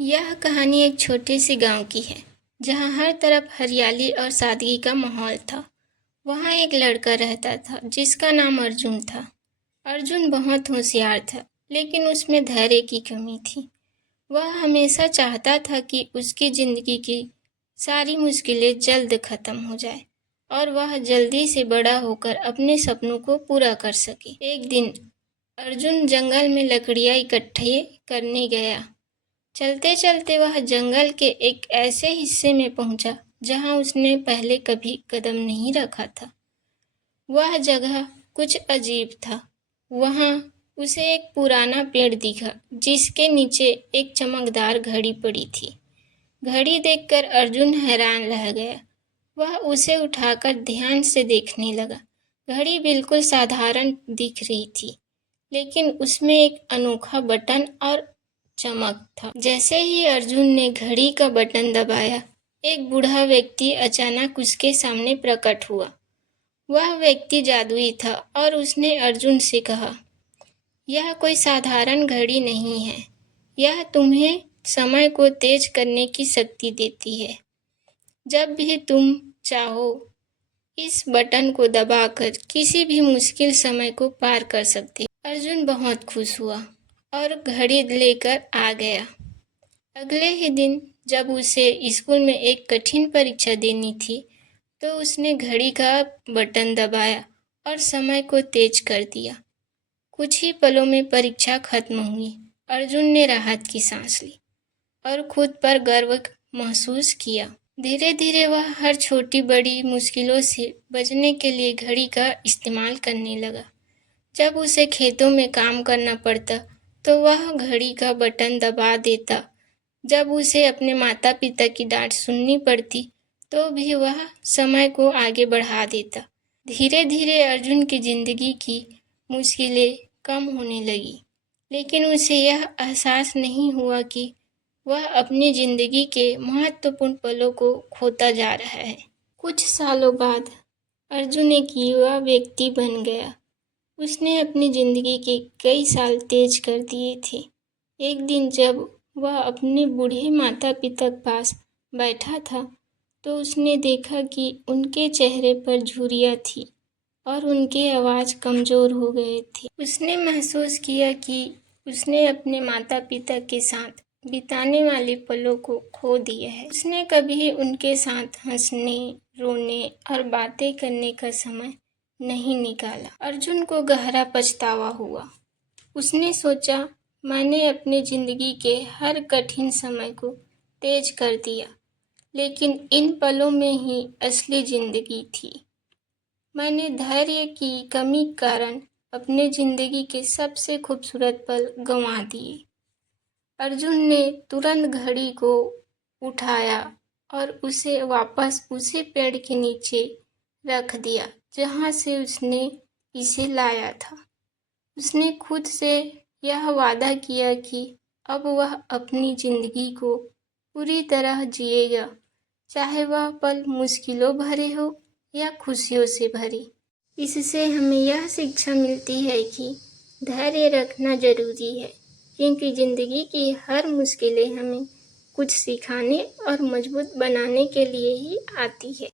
यह कहानी एक छोटे से गांव की है जहां हर तरफ हरियाली और सादगी का माहौल था। वहां एक लड़का रहता था जिसका नाम अर्जुन था। अर्जुन बहुत होशियार था, लेकिन उसमें धैर्य की कमी थी। वह हमेशा चाहता था कि उसकी जिंदगी की सारी मुश्किलें जल्द खत्म हो जाए और वह जल्दी से बड़ा होकर अपने सपनों को पूरा कर सके। एक दिन अर्जुन जंगल में लकड़ियां इकट्ठे करने गया। चलते चलते वह जंगल के एक ऐसे हिस्से में पहुंचा जहां उसने पहले कभी कदम नहीं रखा था। वह जगह कुछ अजीब था। वहां उसे एक पुराना पेड़ दिखा जिसके नीचे एक चमकदार घड़ी पड़ी थी। घड़ी देखकर अर्जुन हैरान रह गया। वह उसे उठाकर ध्यान से देखने लगा। घड़ी बिल्कुल साधारण दिख रही थी, लेकिन उसमें एक अनोखा बटन और चमक था। जैसे ही अर्जुन ने घड़ी का बटन दबाया, एक बूढ़ा व्यक्ति अचानक उसके सामने प्रकट हुआ। वह व्यक्ति जादुई था और उसने अर्जुन से कहा, यह कोई साधारण घड़ी नहीं है। यह तुम्हें समय को तेज करने की शक्ति देती है। जब भी तुम चाहो, इस बटन को दबाकर किसी भी मुश्किल समय को पार कर सकते हो। अर्जुन बहुत खुश हुआ और घड़ी लेकर आ गया। अगले ही दिन जब उसे स्कूल में एक कठिन परीक्षा देनी थी, तो उसने घड़ी का बटन दबाया और समय को तेज कर दिया। कुछ ही पलों में परीक्षा खत्म हुई। अर्जुन ने राहत की सांस ली और खुद पर गर्व महसूस किया। धीरे धीरे वह हर छोटी बड़ी मुश्किलों से बचने के लिए घड़ी का इस्तेमाल करने लगा। जब उसे खेतों में काम करना पड़ता, तो वह घड़ी का बटन दबा देता। जब उसे अपने माता पिता की डांट सुननी पड़ती, तो भी वह समय को आगे बढ़ा देता। धीरे धीरे अर्जुन की जिंदगी की मुश्किलें कम होने लगी, लेकिन उसे यह एहसास नहीं हुआ कि वह अपनी जिंदगी के महत्वपूर्ण पलों को खोता जा रहा है। कुछ सालों बाद अर्जुन एक युवा व्यक्ति बन गया। उसने अपनी जिंदगी के कई साल तेज कर दिए थे। एक दिन जब वह अपने बूढ़े माता पिता के पास बैठा था, तो उसने देखा कि उनके चेहरे पर झुर्रियां थी और उनके आवाज़ कमज़ोर हो गए थे। उसने महसूस किया कि उसने अपने माता पिता के साथ बिताने वाले पलों को खो दिया है। उसने कभी उनके साथ हंसने, रोने और बातें करने का समय नहीं निकाला। अर्जुन को गहरा पछतावा हुआ। उसने सोचा, मैंने अपनी जिंदगी के हर कठिन समय को तेज कर दिया, लेकिन इन पलों में ही असली जिंदगी थी। मैंने धैर्य की कमी के कारण अपने जिंदगी के सबसे खूबसूरत पल गंवा दिए। अर्जुन ने तुरंत घड़ी को उठाया और उसे वापस उसी पेड़ के नीचे रख दिया जहां से उसने इसे लाया था। उसने खुद से यह वादा किया कि अब वह अपनी जिंदगी को पूरी तरह जिएगा, चाहे वह पल मुश्किलों भरे हो या खुशियों से भरे। इससे हमें यह शिक्षा मिलती है कि धैर्य रखना जरूरी है, क्योंकि जिंदगी की हर मुश्किलें हमें कुछ सिखाने और मजबूत बनाने के लिए ही आती है।